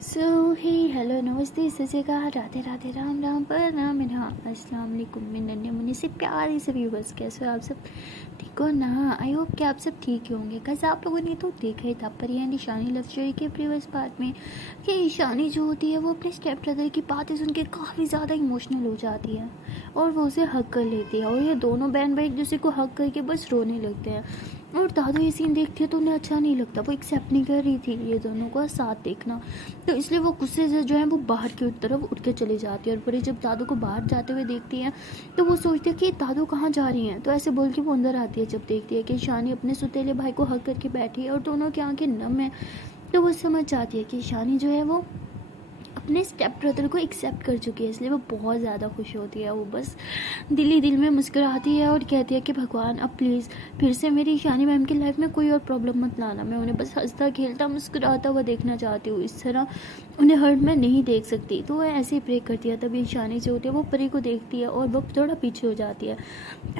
सो हे hello नमस्ते सत श्री अकाल राधे राधे राम राम पर नाम अस्सलाम वालेकुम मैं नन्हे मुन्ने से प्यारे से व्यूवर्स। कैसे हो आप सब? ठीक हो ना? आई होप कि आप सब ठीक ही होंगे। कैसे आप लोगों ने तो देखा ही था परी एंड ईशानी लव स्टोरी के प्रीवियस पार्ट में कि ईशानी जो होती है वो अपने स्टेप ब्रदर की बातें सुन के काफ़ी ज़्यादा इमोशनल हो जाती है और वो उसे हक कर लेती है और ये दोनों बहन भाई एक दूसरे को हक करके बस रोने लगते हैं। और दादू ये सीन देखती है तो उन्हें अच्छा नहीं लगता, वो एक्सेप्ट नहीं कर रही थी ये दोनों का साथ देखना, तो इसलिए वो गुस्से से जो है वो बाहर की तरफ उठ के चली जाती है। और परी जब दादू को बाहर जाते हुए देखती है तो वो सोचती है कि दादू कहाँ जा रही हैं, तो ऐसे बोल के वो अंदर आती है। जब देखती है कि शानी अपने सुतेले भाई को हक करके बैठी है और दोनों की आंखें नम है, तो वो समझ जाती है कि शानी जो है वो अपने स्टेप ब्रदर को एक्सेप्ट कर चुकी है, इसलिए वो बहुत ज़्यादा खुश होती है। वो बस दिल ही दिल में मुस्कुराती है और कहती है कि भगवान अब प्लीज़ फिर से मेरी ईशानी मैम की लाइफ में कोई और प्रॉब्लम मत लाना, मैं उन्हें बस हंसता खेलता मुस्कुराता हुआ देखना चाहती हूँ, इस तरह उन्हें हर्ट में नहीं देख सकती। तो वह ऐसे ही प्रे करती है। तभी ईशानी जो होती है वो परी को देखती है और वो थोड़ा पीछे हो जाती है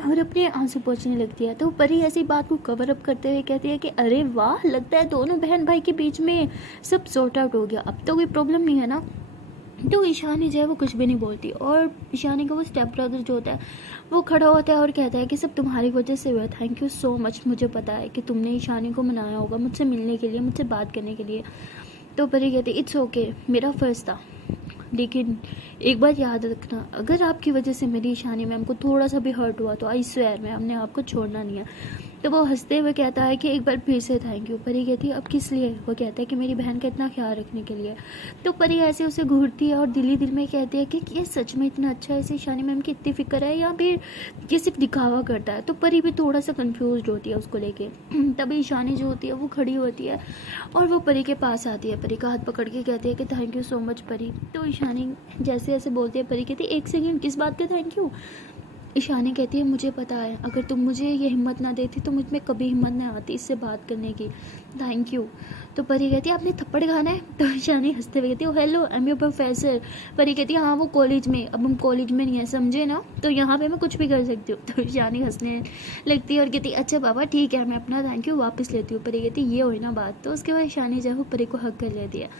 और अपने आंसू पोंछने लगती है। तो परी ऐसी बात को कवर अप करते हुए कहती है कि अरे वाह, लगता है दोनों बहन भाई के बीच में सब सॉर्ट आउट हो गया, अब तो कोई प्रॉब्लम नहीं है ना। तो ईशानी जो है वो कुछ भी नहीं बोलती और ईशानी का वो स्टेप ब्रदर जो होता है वो खड़ा होता है और कहता है कि सब तुम्हारी वजह से हुआ, थैंक यू सो मच, मुझे पता है कि तुमने ईशानी को मनाया होगा मुझसे मिलने के लिए, मुझसे बात करने के लिए। तो परी कहती इट्स ओके, मेरा फ़र्ज़ था, लेकिन एक बात याद रखना, अगर आपकी वजह से मेरी ईशानी मैम को थोड़ा सा भी हर्ट हुआ तो आई स्वेयर मैं अपने आप को छोड़ना नहीं है। तो वो हंसते हुए कहता है कि एक बार फिर से थैंक यू। परी कहती है अब किस लिए? वो कहता है कि मेरी बहन का इतना ख्याल रखने के लिए। तो परी ऐसे उसे घूरती है और दिल ही दिल में कहती है कि ये सच में इतना अच्छा है, इसे ईशानी मैम की इतनी फिक्र है या फिर ये सिर्फ दिखावा करता है। तो परी भी थोड़ा सा कन्फ्यूज होती है उसको लेके। तभी ईशानी जो होती है वो खड़ी होती है और वो परी के पास आती है, परी का हाथ पकड़ के कहती है कि थैंक यू सो मच परी। तो ईशानी जैसे ऐसे बोलती है, परी कहती है एक सेकेंड, किस बात का थैंक यू? ईशानी कहती है मुझे पता है, अगर तुम मुझे ये हिम्मत ना देती तो मुझ में कभी हिम्मत नहीं आती इससे बात करने की, थैंक यू। तो परी कहती है आपने थप्पड़ खाना है? तो ईशानी हंसते हुए कहती है hello I am your professor. परी कहती है हाँ वो कॉलेज में, अब हम कॉलेज में नहीं है समझे ना, तो यहाँ पे मैं कुछ भी कर सकती हूँ। तो ईशानी हंसने लगती है और कहती है अच्छा बाबा ठीक है, मैं अपना थैंक यू वापस लेती हूँ। परी कहती है ये हुई ना बात। तो उसके बाद ईशानी जो है वो परी को हक कर लेती है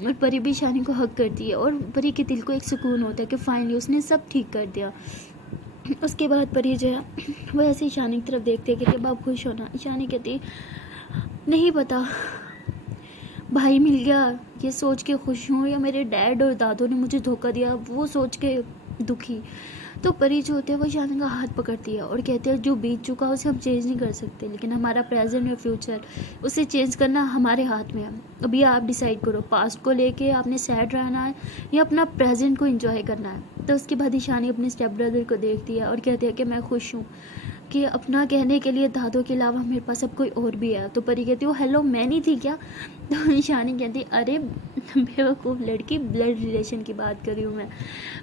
और परी भी ईशानी को हक करती है और परी के दिल को एक सुकून होता है कि फाइनली उसने सब ठीक कर दिया। उसके बाद परी जो है वो ऐसे ईशानी की तरफ देखते हैं कि अब आप खुश होना। ईशानी कहती नहीं पता, भाई मिल गया ये सोच के खुश हूँ या मेरे डैड और दादू ने मुझे धोखा दिया वो सोच के दुखी। तो परी जो होते हैं वो ईशानी का हाथ पकड़ती है और कहते हैं जो बीत चुका उसे हम चेंज नहीं कर सकते, लेकिन हमारा प्रेजेंट और फ्यूचर उसे चेंज करना हमारे हाथ में है। अभी आप डिसाइड करो, पास्ट को लेके आपने सैड रहना है या अपना प्रेजेंट को एंजॉय करना है। तो उसके बाद ईशानी अपने स्टेप ब्रदर को देखती है और कहती है कि मैं खुश हूँ कि अपना कहने के लिए दादू के अलावा मेरे पास अब कोई और भी है। तो परी कहती है हेलो मैं नहीं थी क्या? तो ईशानी कहती अरे बेवकूफ़ लड़की, ब्लड रिलेशन की बात कर रही हूँ मैं।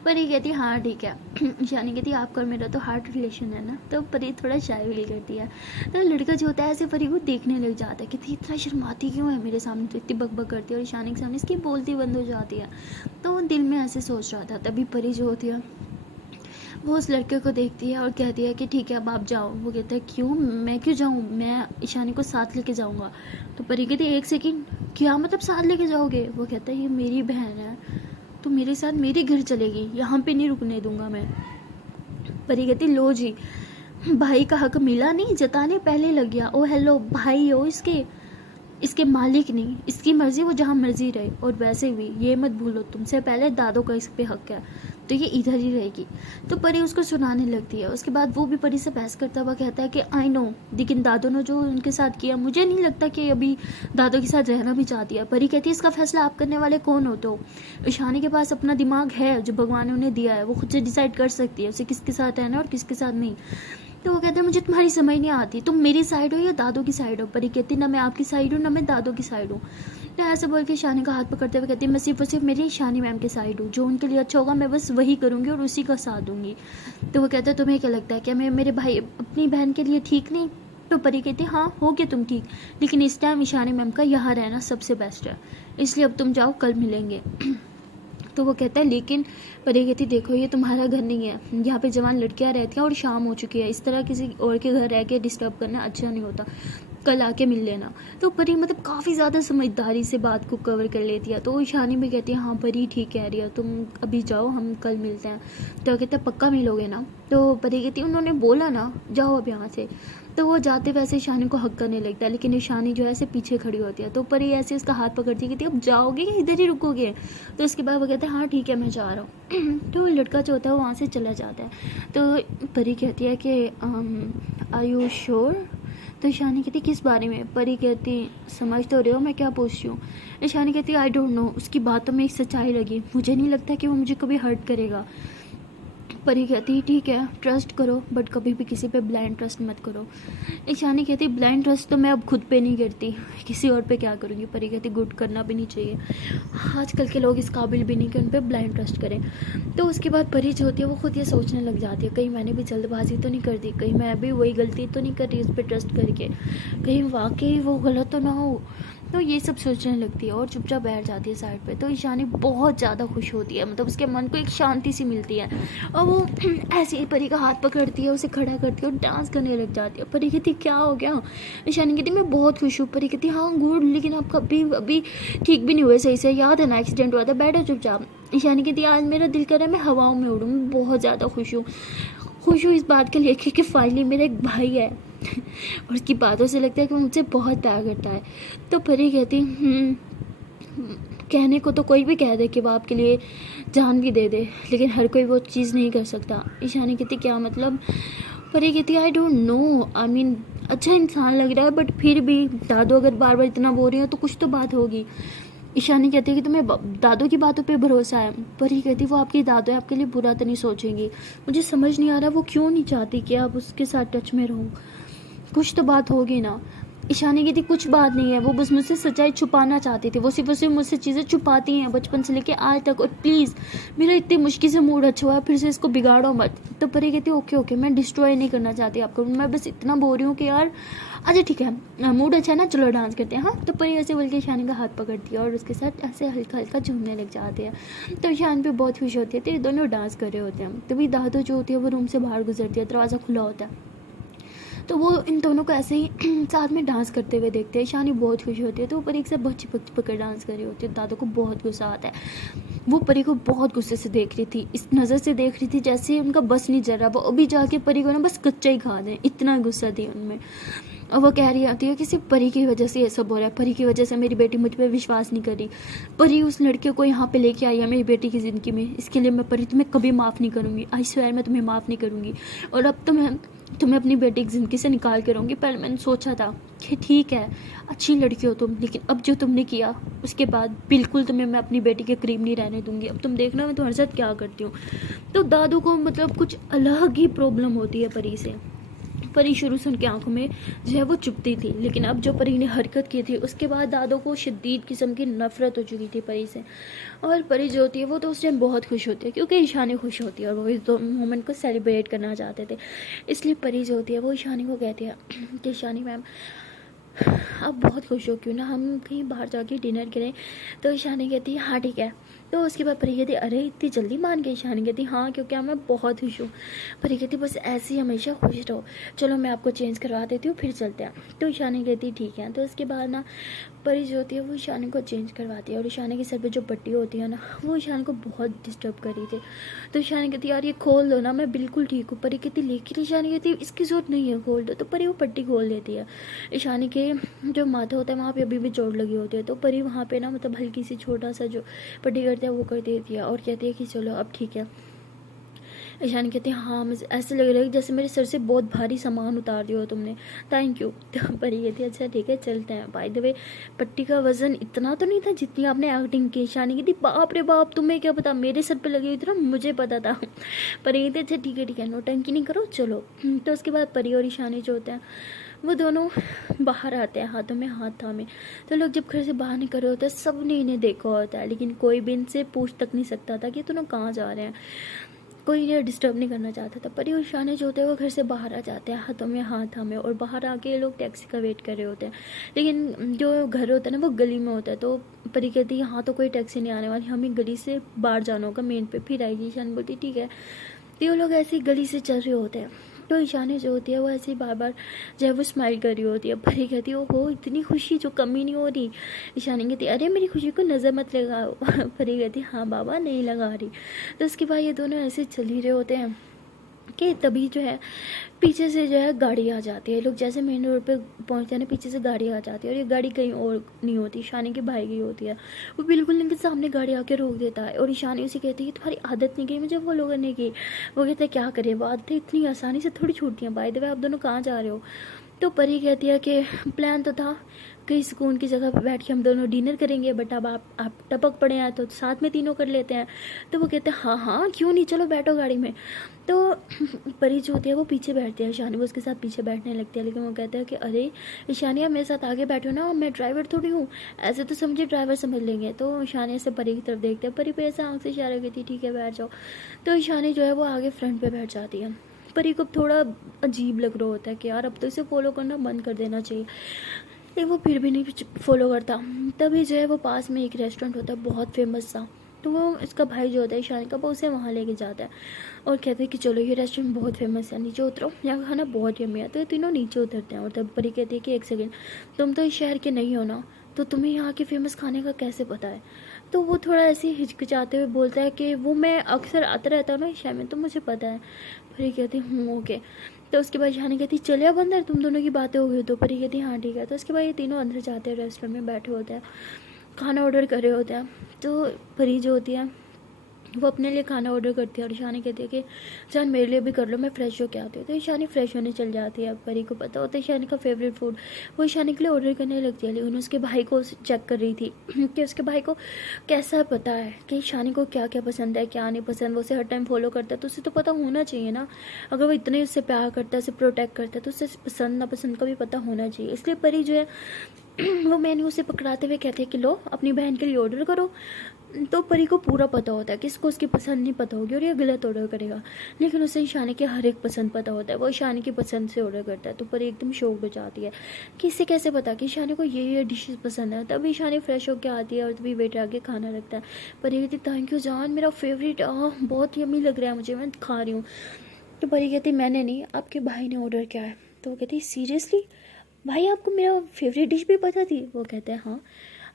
परी कहती हाँ ठीक है। ईशानी कहती आपका और मेरा तो हार्ट रिलेशन है ना। तो परी थोड़ा शाय फील करती है। तो लड़का जो होता है ऐसे परी को देखने लग जाता है, कहती इतना शर्माती क्यों है मेरे सामने, तो इतनी बकबक करती है और ईशानी के सामने इसकी बोलती बंद हो जाती है। तो दिल में ऐसे सोच रहा था। तभी परी जो होती है वो उस लड़के को देखती है और कहती है कि ठीक है अब आप जाओ। वो कहता है क्यों, मैं क्यों जाऊँ, मैं ईशानी को साथ लेके जाऊँगा। तो परी कहती है एक सेकेंड, क्या मतलब साथ लेके जाओगे? वो कहता है ये मेरी बहन है तो मेरे साथ मेरे घर चलेगी, यहाँ पे नहीं रुकने दूंगा मैं। परी कहती लो जी, भाई का हक मिला नहीं, जताने पहले लग गया। ओ हेलो भाई हो इसके मालिक नहीं, इसकी मर्जी वो जहाँ मर्जी रहे। और वैसे भी ये मत भूलो तुमसे पहले दादू का इस पे हक है, तो ये इधर ही रहेगी। तो परी उसको सुनाने लगती है। उसके बाद वो भी परी से बहस करता हुआ कहता है कि आई नो, लेकिन दादू ने जो उनके साथ किया मुझे नहीं लगता कि अभी दादू के साथ रहना भी चाहती है। परी कहती है इसका फैसला आप करने वाले कौन हो? तो ईशानी के पास अपना दिमाग है जो भगवान ने उन्हें दिया है, वो खुद से डिसाइड कर सकती है उसे किसके साथ रहना और किसके साथ नहीं। तो वो कहते हैं मुझे तुम्हारी समझ नहीं आती, तुम मेरी साइड हो या दादू की साइड हो? परी कहती ना मैं आपकी साइड हूँ ना मैं दादू की साइड हूँ। तो ऐसे बोल के ईशानी का हाथ पकड़ते हुए कहती है मैं सिर्फ और सिर्फ मेरी ईशानी मैम की साइड हूँ, जो उनके लिए अच्छा होगा मैं बस वही करूँगी और उसी का साथ दूंगी। तो वो कहता है तुम्हें क्या लगता है क्या मैं मेरे भाई अपनी बहन के लिए ठीक नहीं? तो परी कहती हाँ हो गया तुम ठीक, लेकिन इस टाइम ईशानी मैम का यहाँ रहना सबसे बेस्ट है, इसलिए अब तुम जाओ, कल मिलेंगे। तो वो कहता है लेकिन परी कहती देखो ये तुम्हारा घर नहीं है, यहाँ पे जवान लड़कियाँ रहती हैं और शाम हो चुकी है, इस तरह किसी और के घर रह के डिस्टर्ब करना अच्छा नहीं होता। कल आके मिल लेना। तो परी मतलब काफ़ी ज़्यादा समझदारी से बात को कवर कर लेती है। तो ईशानी भी कहती है हाँ परी ठीक कह रही है, तुम अभी जाओ, हम कल मिलते हैं। तो कहते हैं पक्का मिलोगे ना? तो परी कहती है उन्होंने बोला ना, जाओ अब यहाँ से। तो वो जाते वैसे ईशानी को हक करने लगता है, लेकिन ईशानी जो है ऐसे पीछे खड़ी होती है। तो परी ऐसे उसका हाथ पकड़ती है, कहती है अब जाओगे या इधर ही रुकोगे? तो उसके बाद वो कहता है हाँ ठीक है मैं जा रहा हूँ। तो वो लड़का जो होता है वो वहाँ से चला जाता है। तो परी कहती है कि आर यू श्योर? तो ईशानी कहती किस बारे में? परी कहती समझ तो रहे हो मैं क्या पूछ रही हूँ? ईशानी कहती आई डोंट नो, उसकी बातों में एक सच्चाई लगी, मुझे नहीं लगता कि वो मुझे कभी हर्ट करेगा। परी कहती ठीक है ट्रस्ट करो, बट कभी भी किसी पे ब्लाइंड ट्रस्ट मत करो। ईशानी कहती ब्लाइंड ट्रस्ट तो मैं अब खुद पे नहीं करती, किसी और पे क्या करूँगी। परी कहती गुड, करना भी नहीं चाहिए, आजकल के लोग इस काबिल भी नहीं कि उन पर ब्लाइंड ट्रस्ट करें। तो उसके बाद परी जो होती है वो खुद ये सोचने लग जाती है कहीं मैंने भी जल्दबाजी तो नहीं कर दी, कहीं मैं भी वही गलती तो नहीं कर रही उस पर ट्रस्ट करके, कहीं वाकई वो गलत तो ना हो। तो ये सब सोचने लगती है और चुपचाप बैठ जाती है साइड पे। तो ईशानी बहुत ज़्यादा खुश होती है, मतलब उसके मन को एक शांति सी मिलती है और वो ऐसे ही परी का हाथ पकड़ती है, उसे खड़ा करती है और डांस करने लग जाती है। परी कहती क्या हो गया? ईशानी कहती मैं बहुत खुश हूँ। परी कहती हाँ गुड, लेकिन आप कभी अभी ठीक भी नहीं हुए सही से, याद है ना एक्सीडेंट हुआ था, बैठो चुपचाप। ईशानी कहती आज मेरा दिल कर रहा है मैं हवाओं में उड़ूँ, मैं बहुत ज़्यादा खुश हूँ इस बात के लिए कि फाइनली मेरा एक भाई है। और उसकी बातों से लगता है कि वो मुझसे बहुत प्यार करता है। तो परी कहती कहने को तो कोई भी कह दे कि वो आपके लिए जान भी दे दे, लेकिन हर कोई वो चीज़ नहीं कर सकता। ईशानी कहती क्या मतलब? परी कहती I don't know, I mean अच्छा इंसान लग रहा है, बट फिर भी दादू अगर बार बार इतना बोल रही हो तो कुछ तो बात होगी। ईशानी कहती है कि तुम्हें दादू की बातों पे भरोसा है? परी कहती वो आपकी दादू है, आपके लिए बुरा तो नहीं सोचेंगी। मुझे समझ नहीं आ रहा वो क्यों नहीं चाहती कि आप उसके साथ टच में रहो, कुछ तो बात होगी ना। ईशानी कहती कुछ बात नहीं है, वो बस मुझसे सच्चाई छुपाना चाहती थी, वो सिर्फ मुझसे चीज़ें छुपाती हैं बचपन से लेके आज तक, और प्लीज़ मेरा इतनी मुश्किल से मूड अच्छा हुआ फिर से इसको बिगाड़ो मत। तो परी कहती ओके मैं डिस्ट्रॉय नहीं करना चाहती आपको, मैं बस इतना बोल रही हूँ कि यार अच्छा ठीक है मूड अच्छा है ना, चलो डांस करते हैं। हाँ तो परी ऐसे बोल के ईशानी का हाथ पकड़ती है और उसके साथ ऐसे हल्का हल्का झूमने लग जाती है। तो ईशान भी बहुत खुश होती है, तो ये दोनों डांस कर रहे होते हैं। तभी दादू जो होती है वो रूम से बाहर गुजरती है, दरवाज़ा खुला होता है। तो वो इन दोनों को ऐसे ही साथ में डांस करते हुए देखते हैं। ईशानी बहुत खुशी होती है, तो वो परी से बहुत चिपक कर डांस कर रही होती है। दादू को बहुत गुस्सा आता है, वो परी को बहुत गुस्से से देख रही थी, इस नज़र से देख रही थी जैसे उनका बस नहीं चल रहा, वो अभी जाके परी को ना बस कच्चा ही खा दें, इतना गुस्सा थी उनमें। और वो कह रही आती है कि सिर्फ परी की वजह से ये सब हो रहा है, परी की वजह से मेरी बेटी मुझ पर विश्वास नहीं कर रही, परी उस लड़के को यहाँ पे लेके आई है मेरी बेटी की ज़िंदगी में, इसके लिए मैं परी तुम्हें कभी माफ़ नहीं करूँगी, आई स्वेयर मैं तुम्हें माफ़ नहीं करूँगी। और अब तो मैं तुम्हें अपनी बेटी की ज़िंदगी से निकाल के रहूँगी। पहले मैंने सोचा था कि ठीक है अच्छी लड़की हो तुम, लेकिन अब जो तुमने किया उसके बाद बिल्कुल तुम्हें मैं अपनी बेटी के करीब नहीं रहने दूँगी, अब तुम देखना मैं तुम्हारे साथ क्या करती हूँ। तो दादू को मतलब कुछ अलग ही प्रॉब्लम होती है परी से। परी शुरू से उनकी आंखों में जो है वो चुभती थी, लेकिन अब जो परी ने हरकत की थी उसके बाद दादू को शदीद किस्म की नफरत हो चुकी थी परी से। और परी जो होती है वो तो उस टाइम बहुत खुश होती है क्योंकि ईशानी खुश होती है और वो इस दो मोमेंट को सेलिब्रेट करना चाहते थे। इसलिए परी जो होती है वो ईशानी को कहती है कि ईशानी मैम आप बहुत खुश हो, क्यों ना हम कहीं बाहर जाके डिनर करें। तो ईशानी कहती है हाँ ठीक है। तो उसके बाद परी कहती अरे इतनी जल्दी मान गई? ईशानी कहती हाँ क्योंकि मैं बहुत खुश हूँ। परी कहती बस ऐसे ही हमेशा खुश रहो, चलो मैं आपको चेंज करवा देती हूँ फिर चलते हैं। तो ईशानी कहती ठीक है। तो उसके बाद ना परी जो होती है वो ईशानी को चेंज करवाती है और ईशानी के सर पे जो पट्टी होती है ना वो ईशानी को बहुत डिस्टर्ब कर रही थी। तो ईशानी कहती यार ये खोल दो ना, मैं बिल्कुल ठीक हूँ। परी कहती लेकिन ईशानी कहती इसकी जरूरत नहीं है, खोल दो। तो परी वो पट्टी खोल देती है। ईशानी के जो माथा होता है वहाँ पे अभी भी चोट लगी होती है, तो परी वहाँ पे ना मतलब हल्की सी छोटा सा जो पट्टी करता है वो कर देती है और कहती है कि चलो अब ठीक है। ईशानी कहती है हाँ मुझे ऐसे लग रहा है जैसे मेरे सर से बहुत भारी सामान उतार दिया हो तुमने, थैंक यू। तो परी कहती है अच्छा ठीक है चलते हैं। बाय द वे पट्टी का वजन इतना तो नहीं था जितनी आपने एक्टिंग की। ईशानी कहती बाप रे बाप तुम्हें क्या पता, मेरे सर पे लगी हुई थी ना, मुझे पता था। परी कहती अच्छा ठीक है नौटंकी नहीं करो चलो। तो उसके बाद परी और ईशानी जो होते हैं वो दोनों बाहर आते हैं हाथों में हाथ थामे। तो लोग जब घर से बाहर निकल रहे होते हैं सब ने इन्हें देखा होता है, लेकिन कोई भी इनसे पूछ तक नहीं सकता था कि तुम कहाँ जा रहे हैं, कोई इन्हें डिस्टर्ब नहीं करना चाहता था। परी और ईशानी जो होते हैं वो घर से बाहर आ जाते हैं हाथों में हाथ थामे, और बाहर आके ये लोग टैक्सी का वेट कर रहे होते हैं। लेकिन जो घर होता है ना वो गली में होता है। तो परी कहती है यहाँ तो कोई टैक्सी नहीं आने वाली, हमें गली से बाहर जाना होगा मेन पे, फिर आएगी। ईशानी बोलती ठीक है। तो ये लोग ऐसे ही गली से चल रहे होते हैं। तो ईशानी जो होती है वो ऐसे ही बार बार जो है वो स्माइल कर रही होती है। परी कहती है ओहो इतनी खुशी जो कमी नहीं हो रही। ईशानी कहती है अरे मेरी खुशी को नज़र मत लगाओ। परी कहती है हाँ बाबा नहीं लगा रही। तो उसके बाद ये दोनों ऐसे चल ही रहे होते हैं कि तभी जो है पीछे से जो है गाड़ी आ जाती है। लोग जैसे मेन रोड पे पहुंचते हैं ना पीछे से गाड़ी आ जाती है, और ये गाड़ी कहीं और नहीं होती, ईशानी के भाई की होती है। वो बिल्कुल इनके सामने गाड़ी आके रोक देता है और ईशानी उसे कहती है तुम्हारी आदत नहीं गई मुझे फॉलो करने की। वो कहते हैं क्या करें वो आदतें इतनी आसानी से थोड़ी छूटती हैं। बाय द वे आप दोनों कहाँ जा रहे हो? तो परी कहती है कि प्लान तो था कहीं सुकून की जगह पर बैठ के हम दोनों डिनर करेंगे, बट अब आप टपक पड़े हैं तो साथ में तीनों कर लेते हैं। तो वो कहते हैं हाँ हाँ क्यों नहीं, चलो बैठो गाड़ी में। तो परी जो होती है वो पीछे बैठती है, ईशानी वो उसके साथ पीछे बैठने लगती है। लेकिन वो कहते हैं कि अरे ईशानी आप मेरे साथ आगे बैठो ना, मैं ड्राइवर थोड़ी हूँ, ऐसे तो समझे ड्राइवर समझ लेंगे। तो ईशानी से परी की तरफ देखते हैं, परी पे ऐसा आँख से इशारा करती ठीक है बैठ जाओ। तो ईशानी जो है वो आगे फ्रंट पे बैठ जाती है। परी को थोड़ा अजीब लग रहा होता है कि यार अब तो इसे फॉलो करना बंद कर देना चाहिए, लेकिन वो फिर भी नहीं फॉलो करता। तभी जो है वो पास में एक रेस्टोरेंट होता है बहुत फेमस सा, तो वो इसका भाई जो होता है ईशानी का वो उसे वहाँ लेके जाता है और कहते हैं कि चलो ये रेस्टोरेंट बहुत फेमस है नीचे उतरो, यहाँ का खाना बहुत यम्मी है। तो ये तीनों नीचे उतरते हैं और तब परी कहती है कि एक सेकेंड तुम तो इस शहर के नहीं हो ना, तो तुम्हें यहाँ के फेमस खाने का कैसे पता है? तो वो थोड़ा ऐसे हिचकिचाते हुए बोलता है कि वो मैं अक्सर आता रहता हूँ ना इस शहर में तो मुझे पता है। परी कहती हूँ ओके। तो उसके बाद ईशानी कहती चले अब अंदर, तुम दोनों की बातें हो गई। तो परी कहती हाँ ठीक है। तो उसके बाद ये तीनों अंदर जाते हैं, रेस्टोरेंट में बैठे होते हैं, खाना ऑर्डर कर रहे होते हैं। तो परी जो होती है वो अपने लिए खाना ऑर्डर करती है और ईशानी कहती है कि जान मेरे लिए भी कर लो, मैं फ्रेश होके आती हूँ। तो ईशानी फ्रेश होने चल जाती है। परी को पता होता है ईशानी का फेवरेट फूड, वो ईशानी के लिए ऑर्डर करने लगती है। लेकिन उसके भाई को चेक कर रही थी कि उसके भाई को कैसा पता है कि ईशानी को क्या क्या पसंद है क्या नहीं पसंद। वो उसे हर टाइम फॉलो करता है तो उसे तो पता होना चाहिए ना, अगर वो इतने उससे प्यार करता है उसे प्रोटेक्ट करता है तो उसे पसंद नापसंद का भी पता होना चाहिए। इसलिए परी जो है वो मेन्यू से पकड़ाते हुए कहते हैं कि लो अपनी बहन के लिए ऑर्डर करो। तो परी को पूरा पता होता है कि इसको उसकी पसंद नहीं पता होगी और ये गलत ऑर्डर करेगा, लेकिन उसे ईशानी की हर एक पसंद पता होता है, वो ईशानी की पसंद से ऑर्डर करता है। तो परी एकदम शौक हो जाती है कि इससे कैसे पता कि ईशानी को ये डिशेज पसंद है। तभी ईशानी फ्रेश होकर आती है और तभी वेटर आके खाना रखता है। परी कहती थैंक यू जान, मेरा फेवरेट बहुत यम्मी लग रहा है मुझे, मैं खा रही हूँ। तो परी कहती मैंने नहीं, आपके भाई ने ऑर्डर किया है। तो वो कहती सीरियसली भाई आपको मेरा फेवरेट डिश भी पता थी? वो कहते हैं हाँ,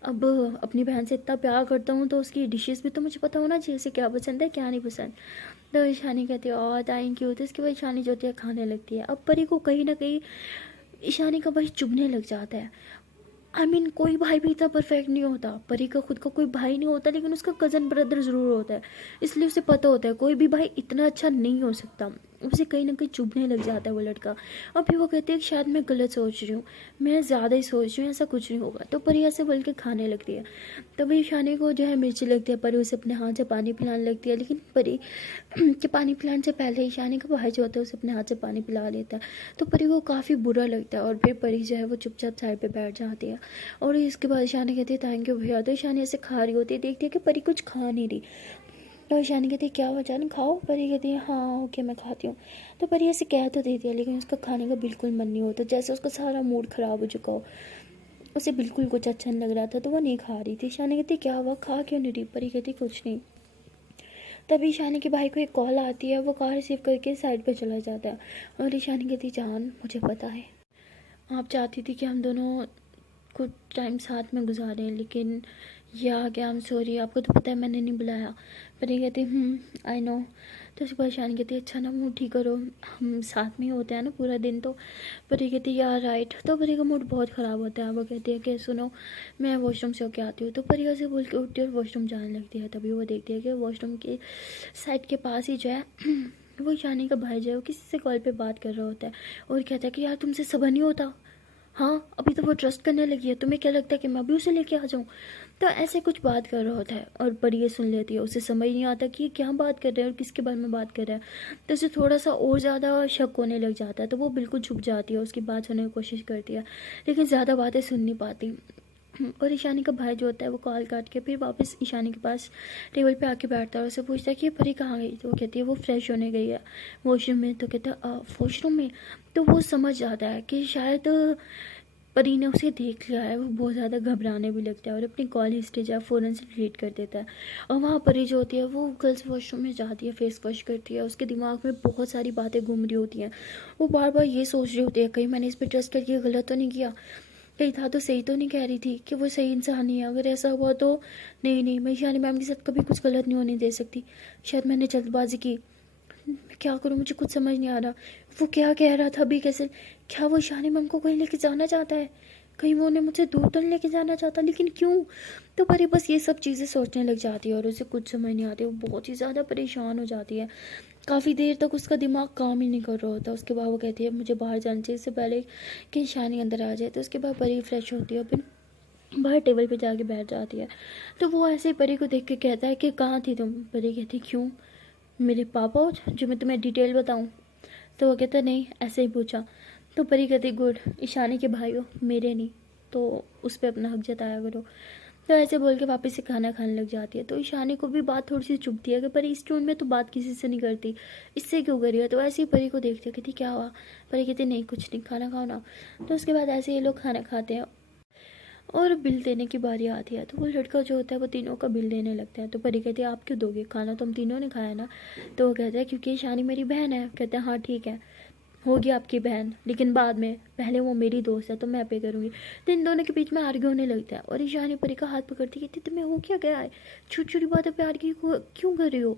अब अपनी बहन से इतना प्यार करता हूँ तो उसकी डिशेस भी तो मुझे पता होना चाहिए, उसे क्या पसंद है क्या नहीं पसंद। तो ईशानी कहती है और थैंक यू। तो इसके बाद ईशानी जो होती है खाने लगती है। अब परी को कहीं ना कहीं ईशानी का भाई चुभने लग जाता है। कोई भाई भी इतना परफेक्ट नहीं होता, परी का खुद का कोई भाई नहीं होता, लेकिन उसका कज़न ब्रदर ज़रूर होता है, इसलिए उसे पता होता है कोई भी भाई इतना अच्छा नहीं हो सकता। उसे कहीं ना कहीं चुभने लग जाता है वो लड़का। और फिर वो कहती है कि शायद मैं गलत सोच रही हूँ, मैं ज़्यादा ही सोच रही हूँ, ऐसा कुछ नहीं होगा। तो परी ऐसे बोल के खाने लगती है। तभी ईशानी को जो है मिर्ची लगती है, परी उसे अपने हाथ से पानी पिलाने लगती है। लेकिन परी के पानी पिलाने से पहले ईशानी का भाई जो होता है उसे अपने हाथ से पानी पिला लेता है। तो परी को काफ़ी बुरा लगता है और फिर परी जो है वो चुपचाप साइड पे बैठ जाती है। और इसके बाद ईशानी कहती है थैंक यू भैया। तो ईशानी ऐसे खा रही होती है, देखती है कि परी कुछ खा नहीं रही। तो ईशानी कहती है क्या हुआ जान खाओ? परी कहती है हाँ ओके मैं खाती हूँ। तो परी ऐसे कह तो देती है, लेकिन उसका खाने का बिल्कुल मन नहीं होता, जैसे उसका सारा मूड ख़राब हो चुका हो, उसे बिल्कुल कुछ अच्छा नहीं लग रहा था, तो वो नहीं खा रही थी। ईशानी कहती क्या हुआ, खा क्यों नहीं रही? परी कहती कुछ नहीं। तभी ईशानी के भाई को एक कॉल आती है, वो कॉल रिसीव करके साइड पे चला जाता है। और ईशानी कहती जान मुझे पता है आप चाहती थी कि हम दोनों कुछ टाइम साथ में गुजारें, लेकिन ये आ गया, आई एम सॉरी, आपको तो पता है मैंने नहीं बुलाया। परी कहती आई नो। तो उसके बाद ईशानी कहती है अच्छा ना मूड ठीक करो, हम साथ में ही होते हैं ना पूरा दिन। तो परी कहती यार राइट। तो परी का मूड बहुत ख़राब होता है, वो कहती है कि सुनो मैं वॉशरूम से होके आती हूँ। तो परी ऐसे बोल के उठती है और वॉशरूम जाने लगती है। तभी वो देखती है कि वॉशरूम के साइड के पास ही जो है वो ईशानी का भाई जो है वो किसी से कॉल पे बात कर रहा होता है और कहता है कि यार तुमसे सबर नहीं होता, हाँ अभी तो वो ट्रस्ट करने लगी है, तुम्हें क्या लगता है कि मैं भी उसे लेके आ जाऊँ? तो ऐसे कुछ बात कर रहा होता है और परी ये सुन लेती है। उसे समझ नहीं आता कि ये क्या बात कर रहे हैं और किसके बारे में बात कर रहा है। तो उसे थोड़ा सा और ज़्यादा शक होने लग जाता है, तो वो बिल्कुल छुप जाती है, उसकी बात सुनने की कोशिश करती है, लेकिन ज़्यादा बातें सुन नहीं पाती। और ईशानी का भाई जो होता है वो कॉल काट के फिर वापस ईशानी के पास टेबल पे आके बैठता है और उससे पूछता है कि ये परी कहाँ गई? तो वो कहती है वो फ्रेश होने गई है वॉशरूम में। तो कहता है वॉशरूम में? तो वो समझ जाता है कि शायद परी ने उसे देख लिया है, वो बहुत ज़्यादा घबराने भी लगता है और अपनी कॉल हिस्ट्री जो है फ़ौरन से डिलीट कर देता है। और वहाँ परी जो होती है वो गर्ल्स वॉशरूम में जाती है, फेस वॉश करती है, उसके दिमाग में बहुत सारी बातें घूम रही होती हैं। वो बार बार ये सोच रही होती है कहीं मैंने इस पर ट्रस्ट करके गलत तो नहीं किया, कहीं था तो सही तो नहीं कह रही थी कि वो सही इंसान नहीं है। अगर ऐसा हुआ तो नहीं नहीं, मैं ईशानी मैम के साथ कभी कुछ गलत नहीं होने दे सकती। शायद मैंने जल्दबाजी की, मैं क्या करूँ, मुझे कुछ समझ नहीं आ रहा। वो क्या कह रहा था अभी, कैसे, क्या वो ईशानी मैम को कहीं लेके जाना चाहता है, कहीं वो उन्हें मुझसे दूर तो नहीं लेके जाना चाहता, लेकिन क्यों। तो परी बस ये सब चीज़ें सोचने लग जाती है और उसे कुछ समझ नहीं आती, वो बहुत ही ज़्यादा परेशान हो जाती है। काफ़ी देर तक उसका दिमाग काम ही नहीं कर रहा होता। उसके बाद वो कहती है मुझे बाहर जाना चाहिए, इससे पहले कि ईशानी अंदर आ जाए। तो उसके बाद परी फ्रेश होती है, फिर बाहर टेबल पे जाके बैठ जाती है। तो वो ऐसे ही परी को देख के कहता है कि कहाँ थी तुम। परी कहती क्यों, मेरे पापा हो जो मैं तुम्हें डिटेल बताऊं। तो वो कहता नहीं, ऐसे ही पूछा। तो परी कहती गुड, ईशानी के भाई हो, मेरे नहीं, तो उस पर अपना हक जताया करो। तो ऐसे बोल के वापस से खाना खाने लग जाती है। तो ईशानी को भी बात थोड़ी सी चुभती है कि परी इस टोन में तो बात किसी से नहीं करती, इससे क्यों करी है। तो ऐसे ही परी को देखती है, कहती क्या हुआ। परी कहती नहीं कुछ नहीं, खाना खाओ ना। तो उसके बाद ऐसे ये लोग खाना खाते हैं और बिल देने की बारी आती है। तो वो लड़का जो होता है वो तीनों का बिल देने लगता है। तो परी कहती है आप क्यों दोगे, खाना तो हम तीनों ने खाया ना। तो वो कहता है क्योंकि ईशानी मेरी बहन है। कहते हैं हाँ ठीक है, होगी आपकी बहन, लेकिन बाद में, पहले वो मेरी दोस्त है तो मैं पे करूँगी। तो इन दोनों के बीच में आर्ग्यू होने लगता है और ईशानी परी का हाथ पकड़ती कहती तुम्हें हो क्या गया है, छोटी छोटी बातों पे आर्ग्यू क्यों कर रही हो।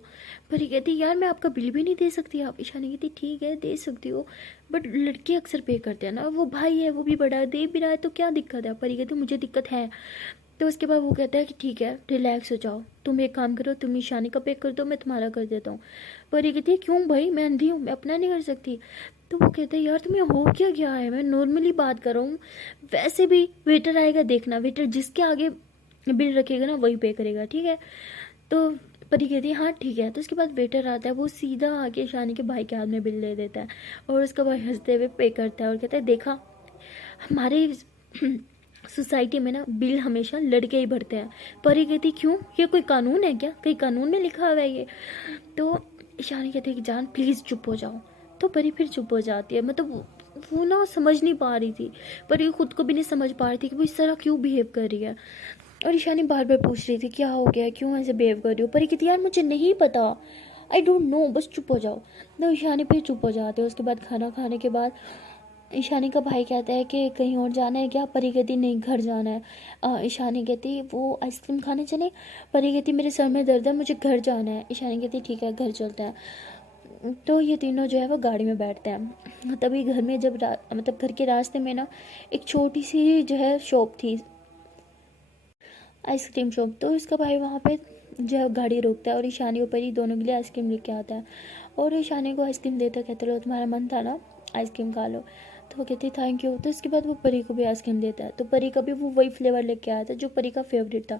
परी कहती यार मैं आपका बिल भी नहीं दे सकती आप। ईशानी कहती ठीक है दे सकती हो, बट लड़के अक्सर पे करते हैं ना, वो भाई है, वो भी बड़ा है, दे भी रहा है तो क्या दिक्कत है। परी कहती मुझे दिक्कत है। तो उसके बाद वो कहता है कि ठीक है रिलैक्स हो जाओ, तुम एक काम करो, तुम ईशानी का पे कर दो, मैं तुम्हारा कर देता हूँ। परी कहती है क्यों भाई, मैं अंधी हूँ, मैं अपना नहीं कर सकती। तो वो कहते हैं यार तुम्हें हो क्या गया है, मैं नॉर्मली बात कर रहा हूँ, वैसे भी वेटर आएगा देखना, वेटर जिसके आगे बिल रखेगा ना वही पे करेगा, ठीक है। तो परी कहती है हाँ ठीक है। तो उसके बाद वेटर आता है, वो सीधा आके ईशानी के भाई के हाथ में बिल दे देता है और उसका भाई हंसते हुए पे करता है और कहता है देखा, हमारे सोसाइटी में ना बिल हमेशा लड़के ही भरते हैं। परी कहती क्यों, ये कोई कानून है क्या, कहीं कानून में लिखा हुआ है ये। तो ईशानी कहती है कि जान प्लीज़ चुप हो जाओ। तो परी फिर चुप हो जाती है। मतलब वो ना समझ नहीं पा रही थी, परी खुद को भी नहीं समझ पा रही थी कि वो इस तरह क्यों बिहेव कर रही है। और ईशानी बार बार पूछ रही थी क्या हो गया, क्यों ऐसे बिहेव कर रही हो। परी कहती यार मुझे नहीं पता, आई डोंट नो, बस चुप हो जाओ। तो ईशानी फिर चुप हो जाते हैं। उसके बाद खाना खाने के बाद ईशानी का भाई कहता है कि कहीं और जाना है क्या। परी कहती नहीं घर जाना है। ईशानी कहती वो आइसक्रीम खाने चले। परी कहती मेरे सर में दर्द है, मुझे घर जाना है। ईशानी कहती ठीक है घर चलते हैं। तो ये तीनों जो है वो गाड़ी में बैठते हैं। तभी घर में जब मतलब घर के रास्ते में ना एक छोटी सी जो है शॉप थी, आइसक्रीम शॉप। तो इसका भाई वहाँ पे जो है गाड़ी रोकता है और ईशानी ऊपर ही दोनों के लिए आइसक्रीम लेके आता है और ईशानी को आइसक्रीम देता कहते लो तुम्हारा मन था ना आइसक्रीम खा लो। तो वो कहती थैंक यू। तो इसके बाद वो परी को भी आइसक्रीम देता है। तो परी का भी वो वही फ्लेवर लेके आया था जो परी का फेवरेट था।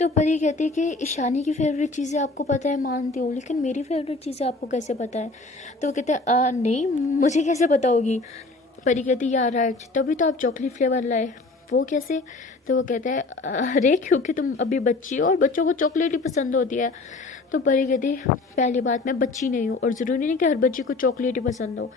तो परी कहती है कि ईशानी की फेवरेट चीज़ें आपको पता है, मानती हूँ, लेकिन मेरी फेवरेट चीज़ें आपको कैसे पता है। तो वो कहते हैं नहीं मुझे कैसे पता होगी। परी कहती यार आज तभी तो आप चॉकलेट फ्लेवर लाए, वो कैसे। तो वो कहता है अरे क्योंकि तुम अभी बच्ची हो और बच्चों को चॉकलेट ही पसंद होती है। तो परी कहती पहली बात मैं बच्ची नहीं हूँ और ज़रूरी नहीं कि हर बच्ची को चॉकलेट ही पसंद हो।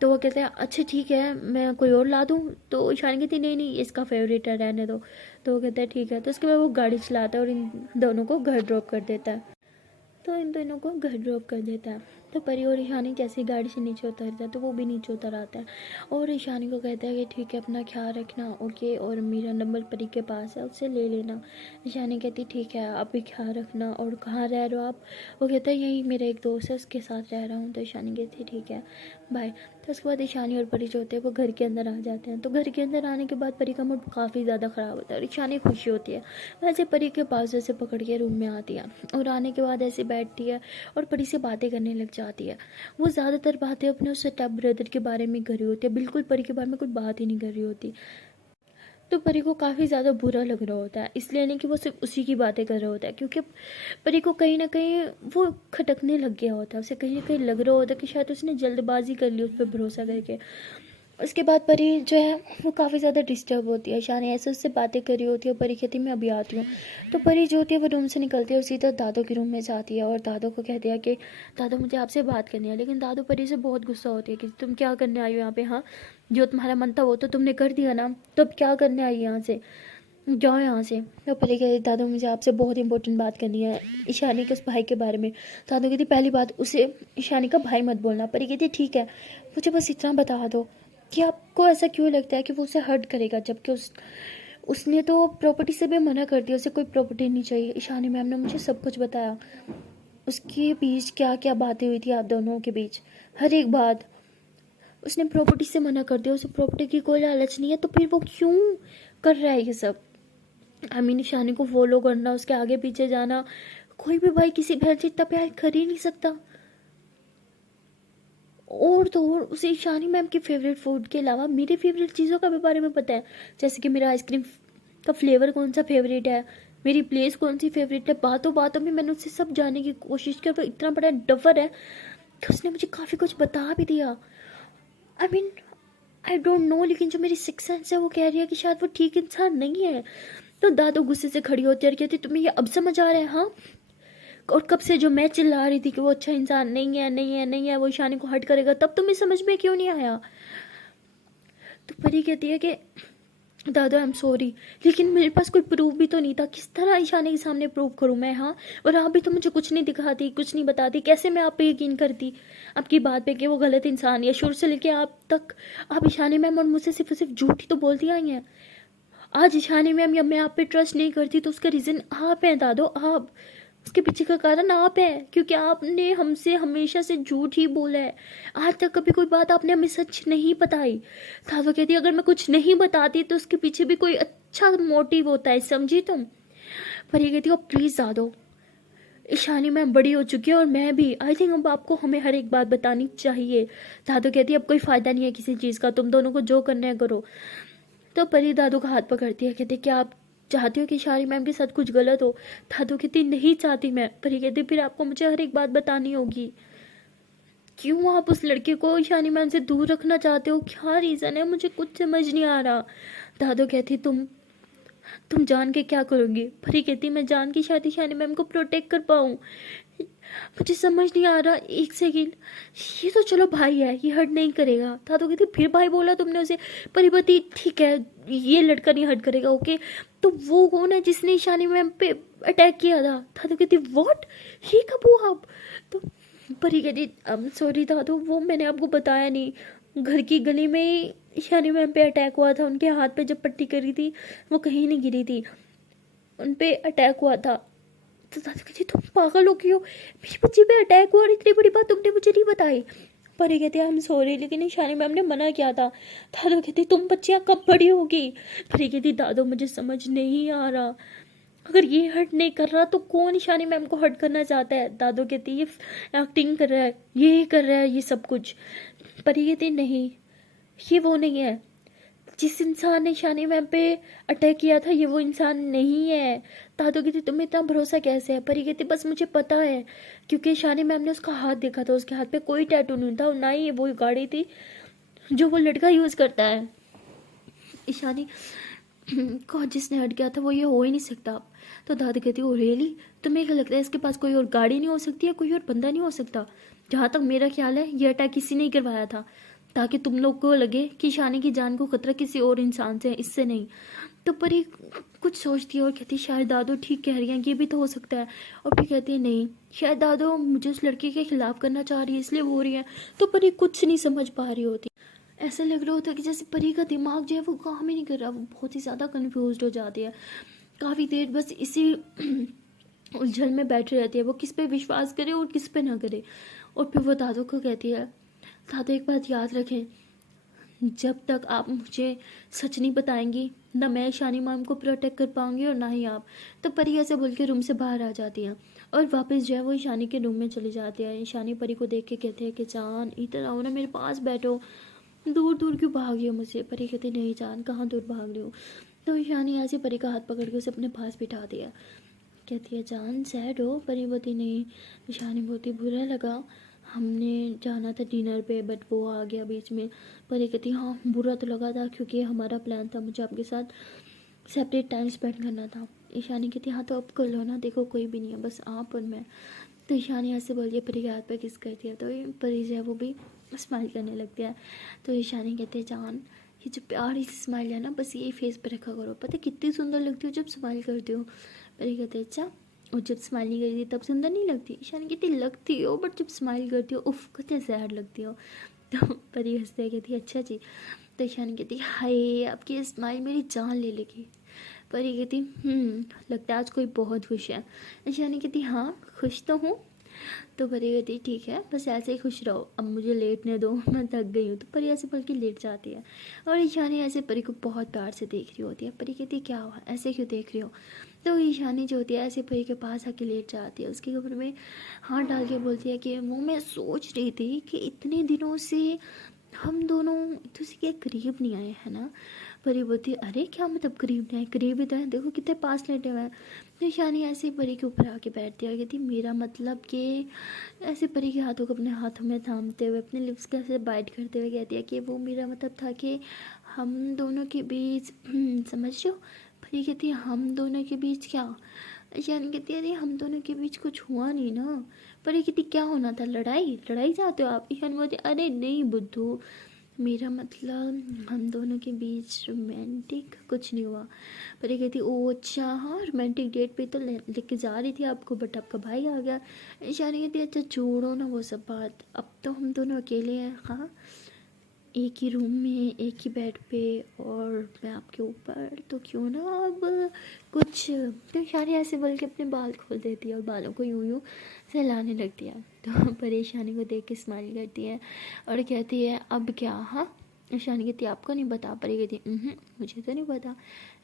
तो वो कहते हैं अच्छा ठीक है मैं कोई और ला दूँ। तो ईशानी कहती नहीं नहीं इसका फेवरेट है रहने दो। तो वो कहता है ठीक है। तो उसके बाद वो गाड़ी चलाता है और इन दोनों को घर ड्रॉप कर देता है। तो इन दोनों को घर ड्रॉप कर देता है। तो परी और ईशानी जैसे ही गाड़ी से नीचे उतरता है तो वो भी नीचे उतर आता है और ईशानी को कहता है कि ठीक है अपना ख्याल रखना ओके, और मेरा नंबर परी के पास है उससे ले लेना। ईशानी कहती ठीक है आप भी ख्याल रखना। और कहाँ रह रहे हो आप। वो कहता है यही मेरा एक दोस्त है उसके साथ रह रहा हूँ। तो ईशानी कहती ठीक है बाय। तो उसके बाद ईशानी और परी जो होते हैं वो घर के अंदर आ जाते हैं। तो घर के अंदर आने के बाद परी का मूड काफ़ी ज़्यादा ख़राब होता है और ईशानी खुशी होती है। वैसे परी के पास ऐसे पकड़ के रूम में आती है और आने के बाद ऐसे बैठती है और परी से बातें करने लग जाती है। वो ज़्यादातर बातें अपने उस स्टेप ब्रदर के बारे में कर रही होती है, बिल्कुल परी के बारे में कुछ बात ही नहीं कर रही होती। तो परी को काफ़ी ज़्यादा बुरा लग रहा होता है, इसलिए नहीं कि वो सिर्फ उसी की बातें कर रहा होता है, क्योंकि परी को कहीं ना कहीं वो खटकने लग गया होता है। उसे कहीं ना कहीं लग रहा होता है कि शायद उसने जल्दबाजी कर ली उस पर भरोसा करके। उसके बाद परी जो है वो काफ़ी ज़्यादा डिस्टर्ब होती है। ईशानी ऐसे उससे बातें कर रही होती है, परी कहती है मैं अभी आती हूँ। तो परी जो होती है वो रूम से निकलती है और सीधा दादो के रूम में जाती है और दादो को कहती है कि दादो मुझे आपसे बात करनी है। लेकिन दादो परी से बहुत गुस्सा होती है कि तुम क्या करने आई हो यहाँ पे, हाँ जो तुम्हारा मन था वो तो तुमने कर दिया ना, तो अब क्या करने आई यहाँ से, जाओ यहाँ से। तो परी कहती दादो मुझे आपसे बहुत इंपॉर्टेंट बात करनी है ईशानी के उस भाई के बारे में। दादो कहती पहली बात उसे ईशानी का भाई मत बोलना। परी कहती ठीक है, मुझे बस इतना बता दो कि आपको ऐसा क्यों लगता है कि वो उसे हर्ट करेगा, जबकि उसने तो प्रॉपर्टी से भी मना कर दिया, उसे कोई प्रॉपर्टी नहीं चाहिए। ईशानी मैम ने मुझे सब कुछ बताया, उसके बीच क्या क्या बातें हुई थी आप दोनों के बीच, हर एक बात। उसने प्रॉपर्टी से मना कर दिया, उसे प्रॉपर्टी की कोई लालच नहीं है, तो फिर वो क्यों कर रहा है ये सब। अमीन ईशानी को फॉलो करना, उसके आगे पीछे जाना, कोई भी भाई किसी बहन से इतना प्यार कर ही नहीं सकता। और तो और उसे ईशानी मैम की फेवरेट फूड के अलावा मेरी फेवरेट चीज़ों का भी बारे में पता है, जैसे कि मेरा आइसक्रीम का फ्लेवर कौन सा फेवरेट है, मेरी प्लेस कौन सी फेवरेट है। बातों बातों में मैंने उससे सब जानने की कोशिश की और वो इतना बड़ा डफर है कि उसने मुझे काफ़ी कुछ बता भी दिया। I mean I don't know, लेकिन जो मेरी सिक्स सेंस है वो कह रही है कि शायद वो ठीक इंसान नहीं है। तो दादो गुस्से से खड़ी होती है और कहती तुम्हें ये अब समझ आ रहा है, हाँ? और कब से जो मैं चिल्ला रही थी कि वो अच्छा इंसान नहीं है नहीं है नहीं है, वो ईशानी को हर्ट करेगा, तब तुम्हें समझ में क्यों नहीं आया। तो परी कहती है कि दादा आई एम सॉरी, लेकिन मेरे पास कोई प्रूफ भी तो नहीं था, किस तरह ईशानी के सामने प्रूव करूं मैं, हाँ? और आप भी तो मुझे कुछ नहीं दिखाती, कुछ नहीं बताती, कैसे मैं आप पे यकीन करती आपकी बात पे कि वो गलत इंसान है। शुरू से लेके आप तक आप ईशानी मैम और मुझसे सिर्फ झूठ ही तो बोलती आई हैं। आज ईशानी मैम या मैं आप पे ट्रस्ट नहीं करती तो उसका रीज़न आप हैं दादो, आप। उसके पीछे का कारण आप है, क्योंकि आपने हमसे हमेशा से झूठ ही बोला है। आज तक कभी कोई बात आपने हमें सच नहीं बताई। दादो कहती है अगर मैं कुछ नहीं बताती तो उसके पीछे भी कोई अच्छा मोटिव होता है, समझी तुम? पर ये कहती है प्लीज़ दादो, ईशानी मैम बड़ी हो चुकी है और मैं भी, आई थिंक अब आपको हमें हर एक बात बतानी चाहिए। दादो कहती है अब कोई फ़ायदा नहीं है किसी चीज़ का, तुम दोनों को जो करना है करो। तो परी दादू का हाथ पकड़ती है, कहती क्या आप चाहती हो कि ईशानी मैम के साथ कुछ गलत हो? दादू कहती नहीं चाहती मैं। परी कहती फिर आपको मुझे हर एक बात बतानी होगी। क्यों आप उस लड़के को ईशानी मैम से दूर रखना चाहते हो, क्या रीज़न है, मुझे कुछ समझ नहीं आ रहा। दादू कहती तुम जान के क्या करोगी? परी कहती मैं जान के शायद ईशानी मैम को प्रोटेक्ट कर पाऊँ। मुझे समझ नहीं आ रहा, एक सेकेंड, ये तो चलो भाई है, ये हर्ट नहीं करेगा। दादू कहती फिर भाई बोला तुमने उसे? परिपति ठीक है ये लड़का नहीं हर्ट करेगा, ओके, तो वो कौन है जिसने ईशानी मैम पे अटैक किया था? दादू कहती व्हाट, ये कब हुआ आप? तो परी कहती सॉरी दादू, वो मैंने आपको बताया नहीं, घर की गली में ही ईशानी मैम पे अटैक हुआ था, उनके हाथ पे जब पट्टी करी थी वो कहीं नहीं गिरी थी, उन पे अटैक हुआ था। तो दादी कहती तुम पागल हो गई हो, मेरी बच्ची पे अटैक हुआ और इतनी बड़ी बात तुमने मुझे नहीं बताई। परी कहती आई एम सॉरी, लेकिन ईशानी मैम ने मना किया था। दादू कहती तुम बच्चियाँ कब बड़ी होगी? परी कहती दादू मुझे समझ नहीं आ रहा, अगर ये हर्ट नहीं कर रहा तो कौन ईशानी मैम को हर्ट करना चाहता है? दादू कहती ये एक्टिंग कर रहा है, ये कर रहा है, ये सब कुछ। परी कहती नहीं, ये वो नहीं है, जिस इंसान ने ईशानी मैम पे अटैक किया था ये वो इंसान नहीं है। दादू कहती तुम्हें इतना भरोसा कैसे है? परी कहती बस मुझे पता है, क्योंकि ईशानी मैम ने उसका हाथ देखा था, उसके हाथ पे कोई टैटू नहीं था और ना ही वो गाड़ी थी जो वो लड़का यूज़ करता है। ईशानी को जिसने हट गया था वो ये हो ही नहीं सकता। तो दादी कहती ओ रियली, तुम्हें क्या लगता है इसके पास कोई और गाड़ी नहीं हो सकती है, कोई और बंदा नहीं हो सकता? जहाँ तक मेरा ख्याल है ये अटैक किसी ने ही करवाया था, ताकि तुम लोग को लगे कि ईशानी की जान को खतरा किसी और इंसान से है, इससे नहीं। तो परी कुछ सोचती है और कहती शायद दादू ठीक कह रही हैं, ये भी तो हो सकता है। और फिर कहती है नहीं, शायद दादू मुझे उस लड़के के खिलाफ करना चाह रही है इसलिए वो हो रही है। तो परी कुछ नहीं समझ पा रही होती, ऐसा लग रहा होता है कि जैसे परी का दिमाग जो है वो काम ही नहीं कर रहा, वो बहुत ही ज़्यादा कन्फ्यूज हो जाती है। काफ़ी देर बस इसी उलझन में बैठी रहती है, वो किस पे विश्वास करे और किस पे ना करे। और फिर वो दादू को कहती है दादू एक बात याद रखें, जब तक आप मुझे सच नहीं बताएंगी ना मैं ईशानी मैम को प्रोटेक्ट कर पाऊंगी और ना ही आप। तो परी ऐसे बोल के रूम से बाहर आ जाती है और वापस जो है वो ईशानी के रूम में चली जाती है। ईशानी परी को देख के कहते हैं कि जान इधर आओ ना, मेरे पास बैठो, दूर दूर क्यों भाग रही हो मुझसे? परी कहती नहीं जान, कहाँ दूर भाग रही हूँ। तो ईशानी ऐसे परी का हाथ पकड़ के उसे अपने पास बिठा दिया। कहती है जान सैड हो? परी बोती नहीं। ईशानी बोती बुरा लगा? हमने जाना था डिनर पे बट वो आ गया बीच में। पर ये कहती हाँ बुरा तो लगा था क्योंकि हमारा प्लान था, मुझे आपके साथ सेपरेट टाइम स्पेंड करना था। ईशानी कहती हाँ तो अब कर लो ना, देखो कोई भी नहीं है बस आप और मैं। तो ईशानी ऐसे बोलिए परी के हाथ पे किस कर दिया, तो परी जो है वो भी स्माइल करने लगती है। तो ईशानी कहते हैं जान ये जो प्यारी सी स्माइल है ना बस यही फेस पे रखा करो, पता है कितनी सुंदर लगती हो जब स्माइल करती हो। परी कहते अच्छा, और जब स्माइल नहीं करती तब सुंदर नहीं लगती। ईशानी कहती लगती हो बट जब स्माइल करती हो उफ कितने सैड लगती हो। तो परी हंसते कहती अच्छा जी। तो ईशानी कहती हाय आपकी स्माइल मेरी जान ले लेगी। परी कहती लगता है आज कोई बहुत खुश है। ईशानी कहती हाँ खुश तो हूँ। तो परी कहती ठीक है बस ऐसे ही खुश रहो, अब मुझे लेटने दो मैं थक गई हूँ। तो परी ऐसे बल्कि लेट जाती है और ईशानी ऐसे परी को बहुत प्यार से देख रही होती है। परी कहती क्या हुआ ऐसे क्यों देख रही हो। तो ईशानी जो होती है ऐसे परी के पास आके लेट जाती है, उसके कमरे में हाथ डाल के बोलती है कि वो मैं सोच रही थी कि इतने दिनों से हम दोनों एक दूसरे के करीब नहीं आए हैं ना। परी बोलती है अरे क्या मतलब करीब नहीं आए, करीब ही तो है, देखो कितने पास लेटे हुए हैं। तो ईशानी ऐसे ही परी के ऊपर आके बैठती है और कहती मेरा मतलब कि ऐसे परी के हाथों को अपने हाथों में थामते हुए अपने लिप्स का ऐसे बाइट करते हुए कहती है कि वो मेरा मतलब था कि हम दोनों के बीच समझ रहे हो। परी कहती है हम दोनों के बीच क्या। ईशानी कहती है अरे हम दोनों के बीच कुछ हुआ नहीं ना। परी कहती क्या होना था, लड़ाई लड़ाई चाहते हो आप। ईशानी बोलती अरे नहीं बुद्धू, मेरा मतलब हम दोनों के बीच रोमांटिक कुछ नहीं हुआ। पर ये कहती ओ अच्छा हाँ रोमांटिक डेट पे तो लेके जा रही थी आपको बट आपका भाई आ गया। ईशानी कहती अच्छा छोड़ो ना वो सब बात, अब तो हम दोनों अकेले हैं हाँ, एक ही रूम में एक ही बेड पे और मैं आपके ऊपर, तो क्यों ना अब कुछ। तो ईशानी ऐसे बोल के अपने बाल खोल देती है और बालों को यूं यूं सहलाने लगती है। तो परेशानी को देख के स्माइल करती है और कहती है अब क्या। हाँ ईशानी कहती है आपको नहीं पता। परी कहती मुझे तो नहीं पता।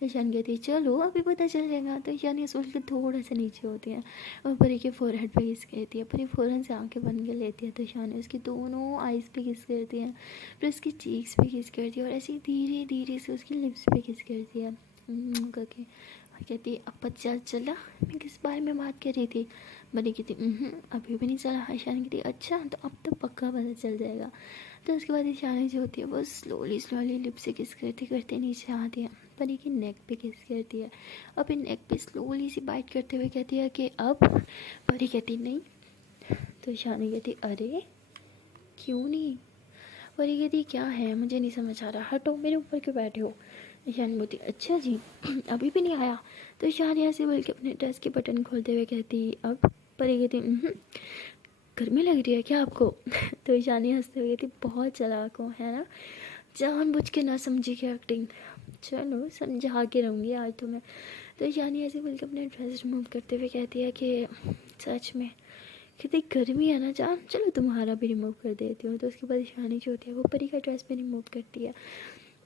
ईशानी कहती है चलो अभी पता चल जाएगा। तो ईशानी इस के थोड़ा सा नीचे होती है और परी के फोरहेड पे किस करती है। परी फ़ौरन से आंखें बंद कर लेती है। तो ईशानी उसकी दोनों आइज़ पे किस करती है, फिर उसकी चीक्स पे किस करती है और ऐसे धीरे धीरे से उसकी लिप्स पे किस करती है करके। और कहती है अब पता चला मैं किस बारे में बात कर रही थी। बनी कहती अभी भी नहीं चला। ईशानी कहती अच्छा तो अब तो पक्का पता चल जाएगा। तो उसके बाद ईशानी जो होती है वो स्लोली स्लोली लिप से किस करते करते नीचे आती है, परी की नेक पे किस करती है और फिर नेक पे स्लोली सी बाइट करते हुए कहती है कि अब। परी कहती नहीं। तो ईशानी कहती अरे क्यों नहीं। परी कहती क्या है मुझे नहीं समझ आ रहा, हटो मेरे ऊपर क्यों बैठे हो। ईशानी बोलती अच्छा जी अभी भी नहीं आया। तो ईशानी ऐसे बोल के अपने ड्रेस के बटन खोलते हुए कहती अब। परी कहती गर्मी लग रही है क्या आपको। तो ईशानी हंसते हुए कहती बहुत चालाक हो है ना, जानबूझ के ना समझी की एक्टिंग, चलो समझा के रहूँगी आज तो मैं। तो ईशानी ऐसे बोल के अपने ड्रेस रिमूव करते हुए कहती है कि सच में कितनी गर्मी है ना जान, चलो तुम्हारा भी रिमूव कर देती हूँ। तो उसके बाद ईशानी जो होती है वो परी का ड्रेस भी रिमूव करती है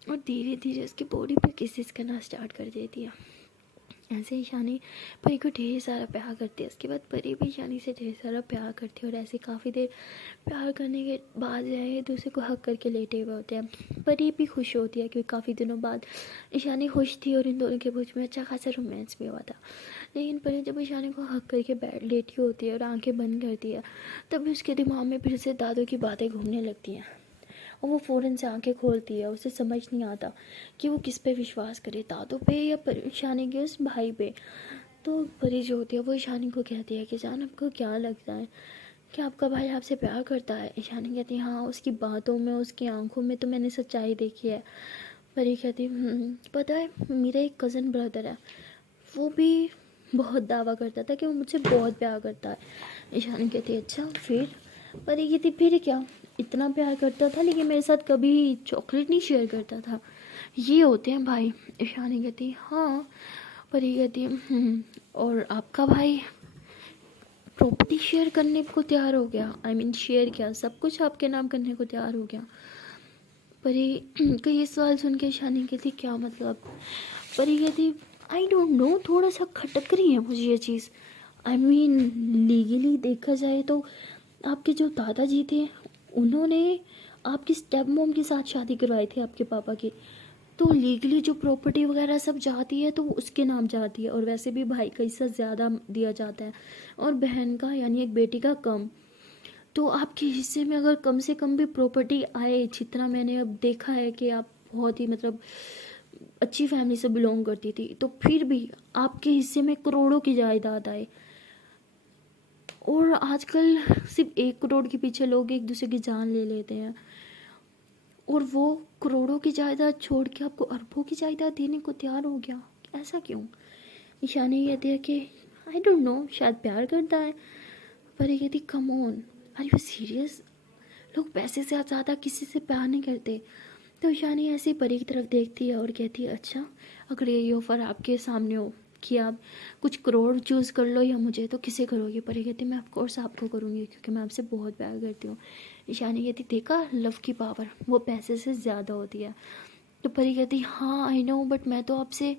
और धीरे धीरे उसकी बॉडी पे किसेस करना स्टार्ट कर देती है। ऐसे ईशानी परी को ढेर सारा प्यार करती है। उसके बाद परी भी ईशानी से ढेर सारा प्यार करती है और ऐसे काफ़ी देर प्यार करने के बाद जो है दूसरे को हक करके लेटे हुए होते हैं। परी भी खुश होती है क्योंकि काफ़ी दिनों बाद ईशानी खुश थी और इन दोनों के बीच में अच्छा खासा रोमांस भी हुआ था। लेकिन परी जब ईशानी को हक करके बैठ लेटी होती है और आंखें बंद करती है तभी उसके दिमाग में फिर से दादू की बातें घूमने लगती हैं और वो फ़ौरन से आंखें खोलती है। उसे समझ नहीं आता कि वो किस पे विश्वास करे, दादू पे या ईशानी के उस भाई पे। तो परी जो होती है वो ईशानी को कहती है कि जान आपको क्या लगता है कि आपका भाई आपसे प्यार करता है। ईशानी कहती है हाँ उसकी बातों में उसकी आंखों में तो मैंने सच्चाई देखी है। परी कहती पता है मेरा एक कज़न ब्रदर है, वो भी बहुत दावा करता था कि वो मुझसे बहुत प्यार करता है। ईशानी कहती है अच्छा फिर। परी कहती फिर क्या, इतना प्यार करता था लेकिन मेरे साथ कभी चॉकलेट नहीं शेयर करता था, ये होते हैं भाई। ईशानी कहती हाँ। परी कहती और आपका भाई प्रॉपर्टी शेयर करने को तैयार हो गया, आई मीन शेयर क्या सब कुछ आपके नाम करने को तैयार हो गया। परी का ये सवाल सुन के ईशानी कहती क्या मतलब। परी कहती आई डोंट नो, थोड़ा सा खटक रही है मुझे ये चीज़। आई मीन लीगली देखा जाए तो आपके जो दादाजी थे उन्होंने आपकी स्टेप मॉम के साथ शादी करवाई थी आपके पापा की, तो लीगली जो प्रॉपर्टी वगैरह सब जाती है तो वो उसके नाम जाती है और वैसे भी भाई का हिस्सा ज़्यादा दिया जाता है और बहन का यानी एक बेटी का कम। तो आपके हिस्से में अगर कम से कम भी प्रॉपर्टी आए, जितना मैंने अब देखा है कि आप बहुत ही मतलब अच्छी फैमिली से बिलोंग करती थी, तो फिर भी आपके हिस्से में करोड़ों की जायदाद आए। और आजकल सिर्फ 1 करोड़ के पीछे लोग एक दूसरे की जान ले लेते हैं, और वो करोड़ों की जायदाद छोड़ के आपको अरबों की जायदाद देने को तैयार हो गया। ऐसा क्यों? निशानी कहती है कि आई डोंट नो, शायद प्यार करता है। पर ये कहती come on, are you serious? लोग पैसे से ज़्यादा किसी से प्यार नहीं करते। तो ईशानी ऐसे ही परी की तरफ देखती है और कहती है अच्छा, अगर ये ऑफ़र आपके सामने हो कि आप कुछ करोड़ चूज़ कर लो या मुझे, तो किसे करोगे? परी कहती मैं ऑफ कोर्स आपको करूँगी, क्योंकि मैं आपसे बहुत प्यार करती हूँ। ईशानी कहती देखा, लव की पावर वो पैसे से ज़्यादा होती है। तो परी कहती हाँ आई नो, बट मैं तो आपसे,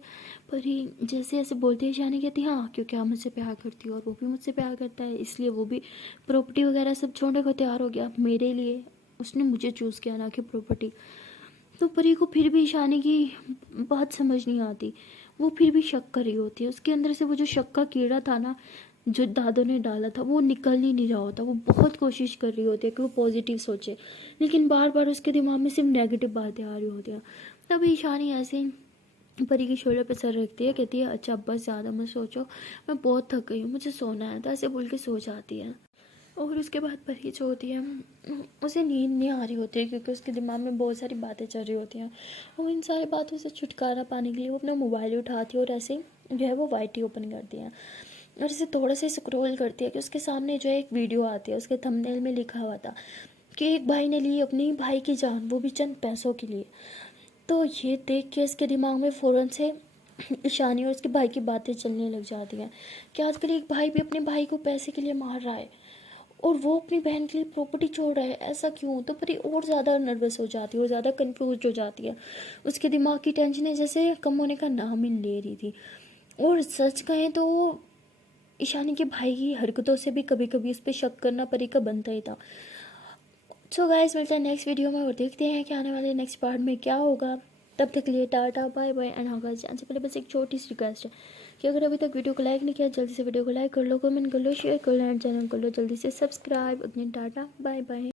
परी जैसे ऐसे बोलती है, ईशानी कहती हाँ क्योंकि आप मुझसे प्यार करती हो और वो भी मुझसे प्यार करता है, इसलिए वो भी प्रॉपर्टी वगैरह सब छोड़ने को तैयार हो गया मेरे लिए। उसने मुझे चूज़ किया, ना कि प्रॉपर्टी। तो परी को फिर भी ईशानी की बात समझ नहीं आती। वो फिर भी शक कर रही होती है, उसके अंदर से वो जो शक का कीड़ा था ना, जो दादों ने डाला था, वो निकल ही नहीं रहा होता। वो बहुत कोशिश कर रही होती है कि वो पॉजिटिव सोचे, लेकिन बार बार उसके दिमाग में सिर्फ नेगेटिव बातें आ रही होती हैं। तभी ईशानी ऐसे ही परी के शोल्डर पर सर रखती है, कहती है अच्छा बस ज़्यादा मत सोचो, मैं बहुत थक गई हूँ, मुझे सोना है। तो ऐसे बोल के सो जाती है। और उसके बाद परी जो होती है, उसे नींद नहीं आ रही होती है, क्योंकि उसके दिमाग में बहुत सारी बातें चल रही होती हैं। और इन सारी बातों से छुटकारा पाने के लिए वो अपना मोबाइल उठाती है और ऐसे जो है वो वाईटी ओपन करती है और इसे थोड़ा सा स्क्रॉल करती है कि उसके सामने जो है एक वीडियो आती है। उसके थंबनेल में लिखा हुआ था कि एक भाई ने ली अपनी भाई की जान, वो भी चंद पैसों के लिए। तो ये देख के इसके दिमाग में फ़ौरन से ईशानी और उसके भाई की बातें चलने लग जाती हैं कि आजकल एक भाई भी अपने भाई को पैसे के लिए मार रहा है और वो अपनी बहन के लिए प्रॉपर्टी छोड़ रहा है, ऐसा क्यों? तो परी और ज़्यादा नर्वस हो जाती है और ज़्यादा कंफ्यूज हो जाती है। उसके दिमाग की टेंशन जैसे कम होने का नाम ही ले रही थी। और सच कहें तो ईशानी के भाई की हरकतों से भी कभी कभी उस पर शक करना परी का बनता ही था। सो गाइस, मिलते हैं नेक्स्ट वीडियो में और देखते हैं कि आने वाले नेक्स्ट पार्ट में क्या होगा। तब तक के लिए टाटा बाय बाय एंड हाँ गाइस, जाने से पहले बस एक छोटी सी रिक्वेस्ट है कि अगर अभी तक वीडियो को लाइक नहीं किया, जल्दी से वीडियो को लाइक कर लो, कमेंट कर लो, शेयर कर लो एंड चैनल कर लो जल्दी से सब्सक्राइब। अपने टाटा बाय बाय।